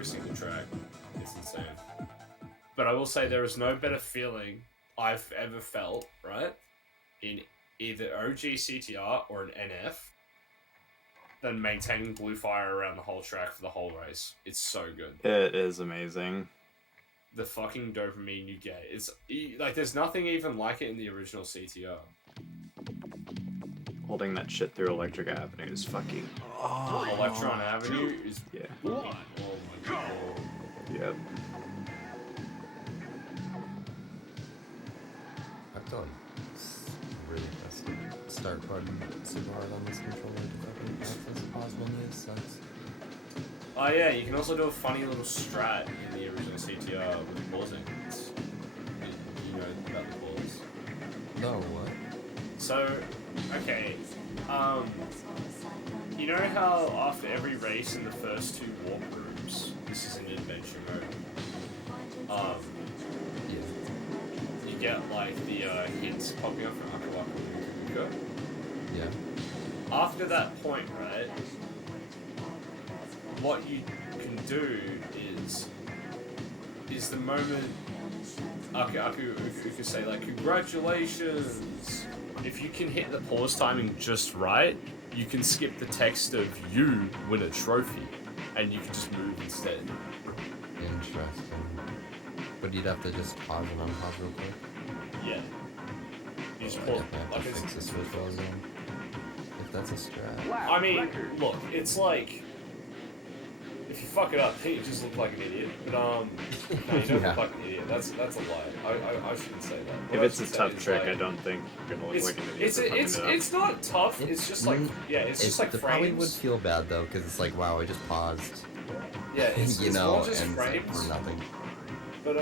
every single track. It's insane. But I will say there is no better feeling I've ever felt, right, in either OG CTR or an NF than maintaining blue fire around the whole track for the whole race. It's so good. It is amazing. The fucking dopamine you get. It's like there's nothing even like it in the original CTR. Holding that shit through Electric Avenue is fucking... Electron Avenue is... Yeah. Oh my god. Yep. I've done really fast start button super hard on this controller to fucking access pause menus, sucks. Oh yeah, you can also do a funny little strat in the original CTR with pausing. You know about the pause. No, what? So, okay, you know how after every race in the first two walkthroughs, this is an adventure mode, Yeah. you get like the hints popping up from Aku Aku. Yeah. After that point, right, what you can do is the moment Aku could say like, congratulations. If you can hit the pause timing just right, you can skip the text of you win a trophy, and you can just move instead. Interesting. But you'd have to just pause and unpause real quick. Yeah. You just I pause. definitely have to fix the switch while zone. If that's a strat. I mean, look, it's like if you fuck it up, you just look like an idiot. But no, you don't look like an idiot. That's a lie. I shouldn't say that. If it's a tough trick, I don't think you're gonna look like an idiot. It's not tough. It's just like it's just like it frames. probably would feel bad though, because it's like, wow, I just paused. Yeah, it's, you know, more just and frames. for nothing. But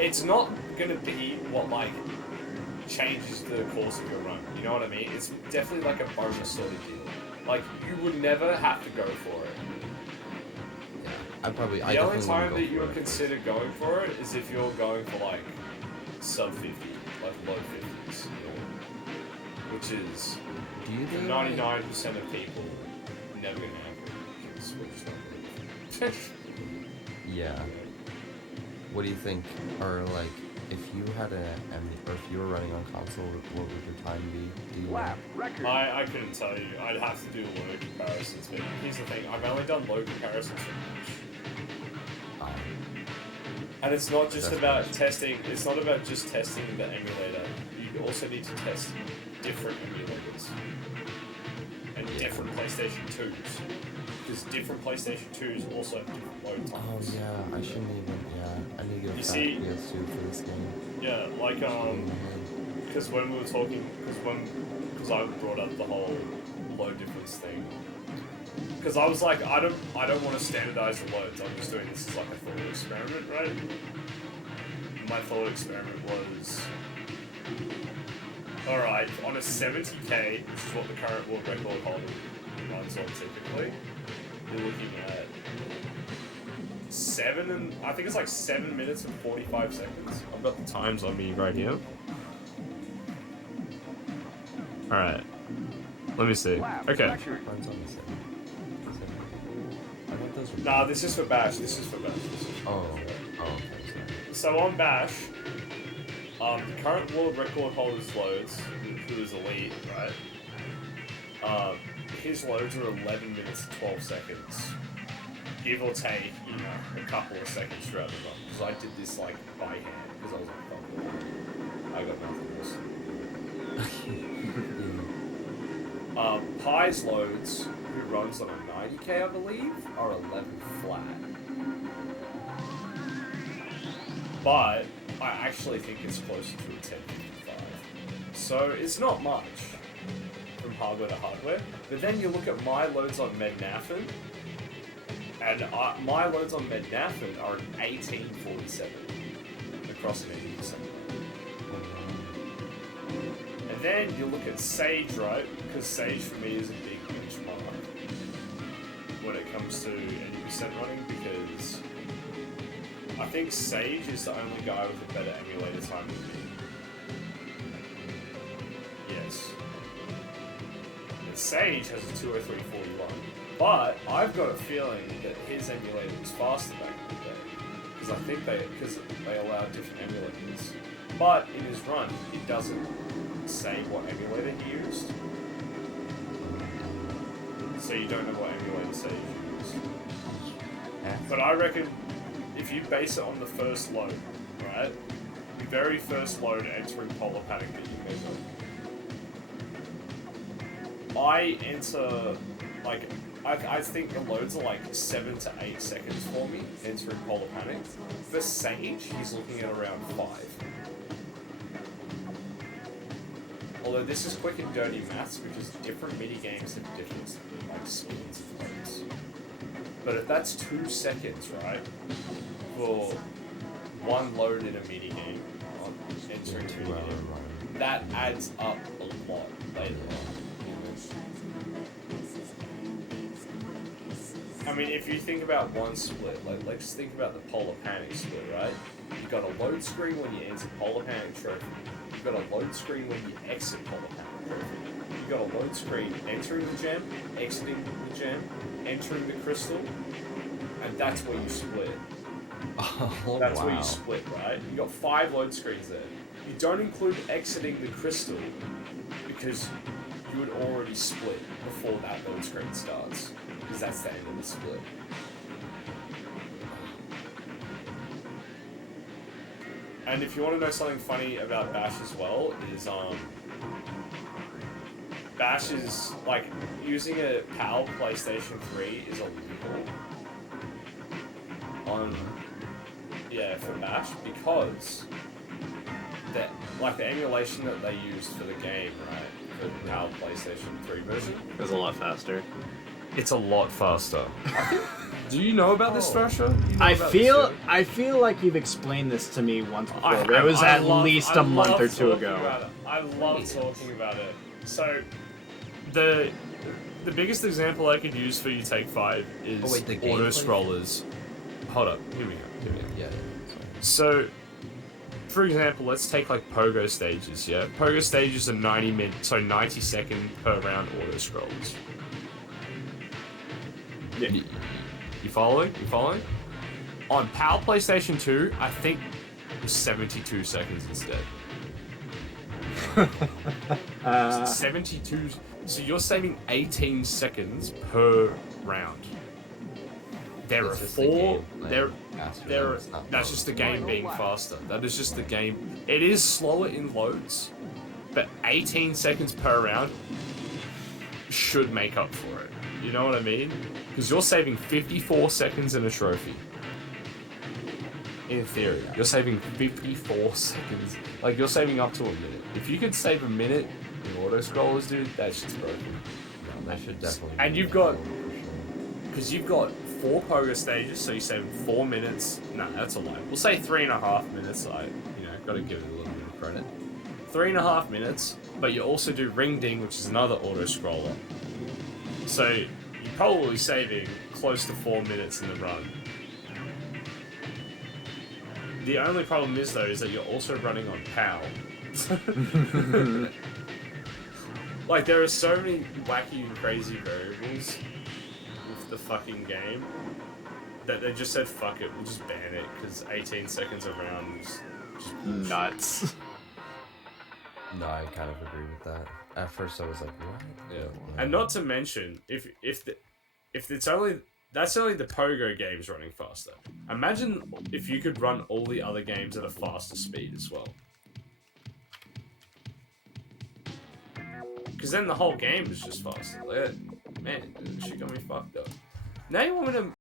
it's not gonna be what like changes the course of your run. You know what I mean? It's definitely like a bonus sort of deal. Like you would never have to go for it. Yeah, The only time that you would consider going for it is if you're going for like sub 50, like low 50s, which is 99% of people never gonna happen because we're just not good. Yeah. What do you think, or like, if you had or if you were running on console, what would your time be? Do you I couldn't tell you. I'd have to do load comparisons, but here's the thing, I've only done load comparisons for Match. And it's not just about testing, it's not about just testing the emulator. You also need to test different emulators. And different PlayStation 2s. Because different PlayStation 2s also have different load times. Oh yeah, I shouldn't even, I need to get a PS2 for this game. Yeah, like, because when we were talking, because I brought up the whole load difference thing. Because I was like, I don't want to standardize the loads, I'm just doing this as like a thought experiment, right? My thought experiment was, alright, on a 70k, this is what the current world record holder runs on typically. You're looking at 7 minutes and 45 seconds. I've got the times on me right here. Alright. Let me see. Okay. Nah, this is for Bash. Oh, okay, So on Bash, the current world record holder's loads, who is elite, right? His loads are 11 minutes and 12 seconds. Give or take, a couple of seconds throughout the run. Because I did this, like, by hand. Because I was like, fuck, I got nothing else. Pi's loads, who runs on a 90k, I believe, are 11 flat. But I actually think it's closer to a 1055. So it's not much from hardware to hardware. But then you look at my loads on Mednafen, and my loads on Mednafen are an 1847 across an 80%. And then you look at Sage, right? Because Sage for me is a big benchmark when it comes to 80% running, because I think Sage is the only guy with a better emulator time than me. Yes. Sage has a 20341, but I've got a feeling that his emulator was faster back in the day. Because I think they allow different emulators. But in his run, it doesn't say what emulator he used. So you don't know what emulator Sage used. But I reckon if you base it on the first load, right? The very first load entering polar panic that you measure. I enter, like, I think the loads are like 7 to 8 seconds for me entering polar panic. For Sage, he's looking at around 5. Although this is quick and dirty maths because different mini games have different like speeds of loads. But if that's 2 seconds, right, for one load in a mini game, entering a mini game, that adds up a lot later on. I mean, if you think about one split, like let's think about the polar panic split, right? You've got a load screen when you enter polar panic trophy. You've got a load screen when you exit polar panic trophy. You've got a load screen entering the gem, exiting the gem, entering the crystal, and that's where you split. Oh, that's where you split, right? You've got 5 load screens there. You don't include exiting the crystal because you would already split before that load screen starts. Because that's the end of the split. And if you want to know something funny about Bash as well, is Bash is like using a PAL PlayStation 3 is illegal for Bash because the emulation that they used for the game, right? The PAL PlayStation 3 version. It was a lot faster. It's a lot faster. Do you know about this, Thrasher? I feel like you've explained this to me once before, but it was at least a month or two ago. I love talking about it. So, the biggest example I could use for you take 5 is auto scrollers. Hold up, hear me out. Yeah. So, for example, let's take like pogo stages. Yeah, pogo stages are 90 second per round auto scrollers. Yeah. You following? On PAL PlayStation 2, I think it was 72 seconds instead. 72. So you're saving 18 seconds per round. There are 4. That's just the game being faster. That is just the game. It is slower in loads, but 18 seconds per round should make up for it. You know what I mean? Because you're saving 54 seconds in a trophy. In theory, you're saving 54 seconds. Like, you're saving up to a minute. If you could save a minute in auto scrollers, dude, that shit's broken. No, that should definitely. And you've got, because you've got 4 pogo stages, so you're saving 4 minutes. No, that's a lie. We'll say 3.5 minutes. Gotta give it a little bit of credit. 3.5 minutes, but you also do ring ding, which is another auto scroller. So you're probably saving close to 4 minutes in the run. The only problem is though is that you're also running on PAL. Like, there are so many wacky and crazy variables with the fucking game that they just said fuck it, we'll just ban it because 18 seconds a round is just nuts. No, I kind of agree with that. At first, I was like, "What?" Yeah, and not to mention, if it's only that's only the pogo games running faster. Imagine if you could run all the other games at a faster speed as well. Because then the whole game is just faster. Like, man, shit got me fucked up. Now you want me to